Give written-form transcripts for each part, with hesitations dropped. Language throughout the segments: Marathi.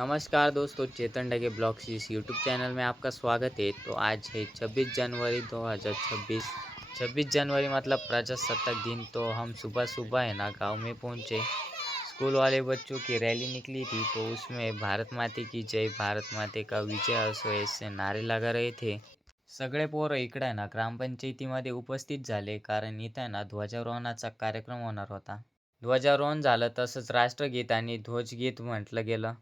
नमस्कार दोस्तों, चेतन डगे ब्लॉग्स इस यूट्यूब चैनल में आपका स्वागत है। तो आज है 26 जनवरी 2026। 26 जनवरी मतलब प्रजासत्ताक दिन। तो हम सुबह सुबह है ना गांव में पहुंचे। स्कूल वाले बच्चों की रैली निकली थी, तो उसमें भारत माते की जय, भारत माते का विजय असो ऐसे नारे लगा रहे थे। सगळे पोरं इकडे आहे ना ग्रामपंचायतीमध्ये उपस्थित झाले, कारण इथं आहे ना ध्वजारोहणाचा कार्यक्रम होणार होता. ध्वजारोहण झालं, तसंच राष्ट्रगीत आणि ध्वजगीत म्हटलं गेलं.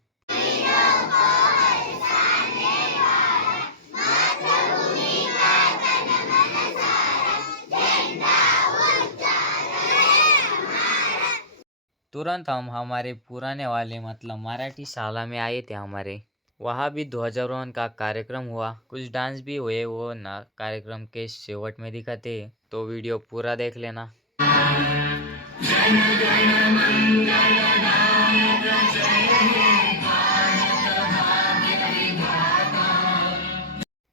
तुरंत हम हमारे पुराने वाले मतलब मराठी शाला में आए थे हमारे। वहाँ भी ध्वजारोहण का कार्यक्रम हुआ, कुछ डांस भी हुए। वो ना कार्यक्रम के शेवट में दिखाते हैं, तो वीडियो पूरा देख लेना।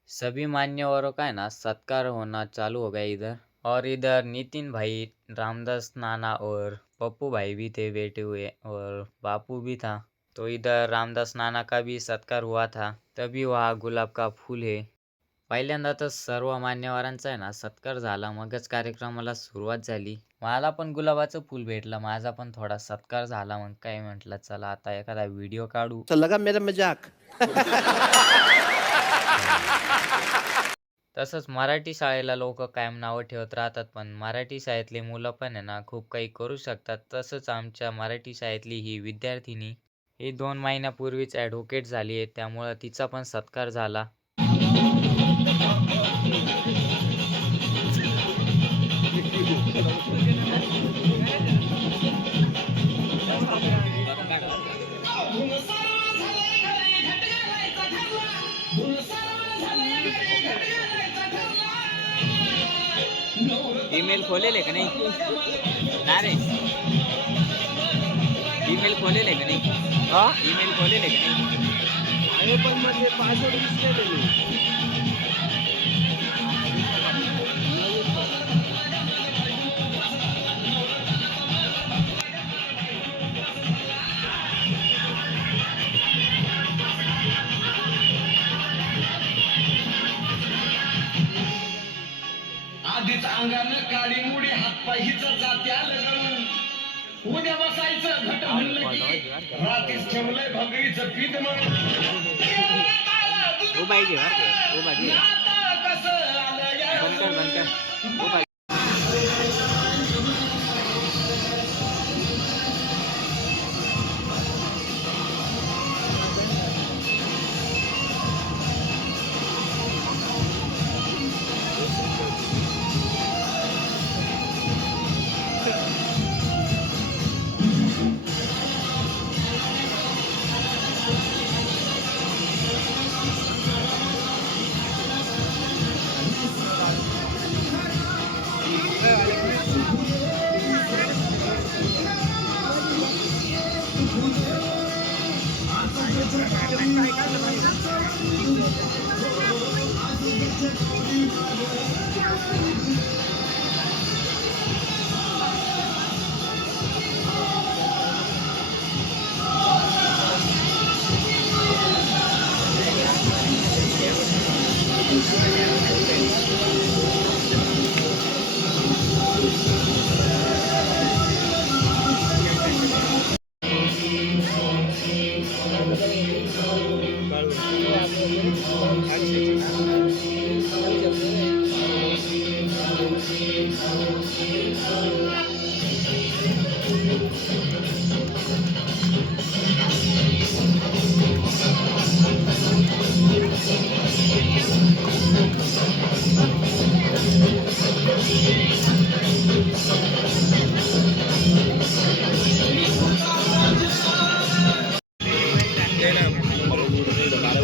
सभी मान्यवरों का है ना सत्कार होना चालू हो गया इधर। और इधर नितिन भाई, रामदास नाना और पप्पू भाई भी थे बैठे हुए, और बापू भी था। तो इधर रामदास नाना का भी सत्कार हुआ था। तभी वहाँ गुलाब का फूल है। पहिल्यांदा तर सर्व मान्यवरांचा आहे ना सत्कार झाला, मगच कार्यक्रमाला सुरुवात झाली. मला पण गुलाबाचं फूल भेटलं, माझा पण थोडा सत्कार झाला. मग काय म्हटलं, चला आता एखादा व्हिडिओ काढू. तो लगा मेरा मजाक. तसंच मराठी शाळेला लोक कायम नावं ठेवत राहतात, पण मराठी शाळेतले मुलं पण आहे ना खूप काही करू शकतात. तसंच आमच्या मराठी शाळेतली ही विद्यार्थिनी ही 2 महिन्यापूर्वीच ॲडव्होकेट झाली आहे, त्यामुळं तिचा पण सत्कार झाला. ईमेल खोलेल का नाही? ना रे, ईमेल खोलेल का नाही? ईमेल खोलेल का नाही? आहे पण म्हणजे पासवर्ड विसरले मी. आधीच अंगानं काळी मुडी हातपाय हिचा जात्या लगळून उद्या बसायचं घट म्हणलं की रात्रीच ठेवलंय भगरीचं पीठ म्हणून कसं आलं या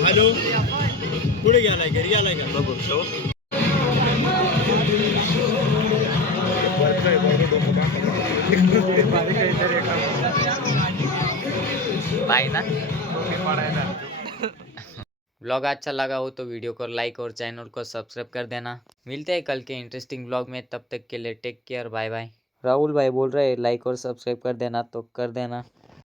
हॅलो, कुठे गेलाय? घरी गेलाय का? बघू बाय ना। ब्लॉग अच्छा लगा हो तो वीडियो को लाइक और चैनल को सब्सक्राइब कर देना। मिलते हैं कल के इंटरेस्टिंग ब्लॉग में, तब तक के लिए take care, bye bye. Rahul भाई बोल रहे हैं लाइक और सब्सक्राइब कर देना, तो कर देना।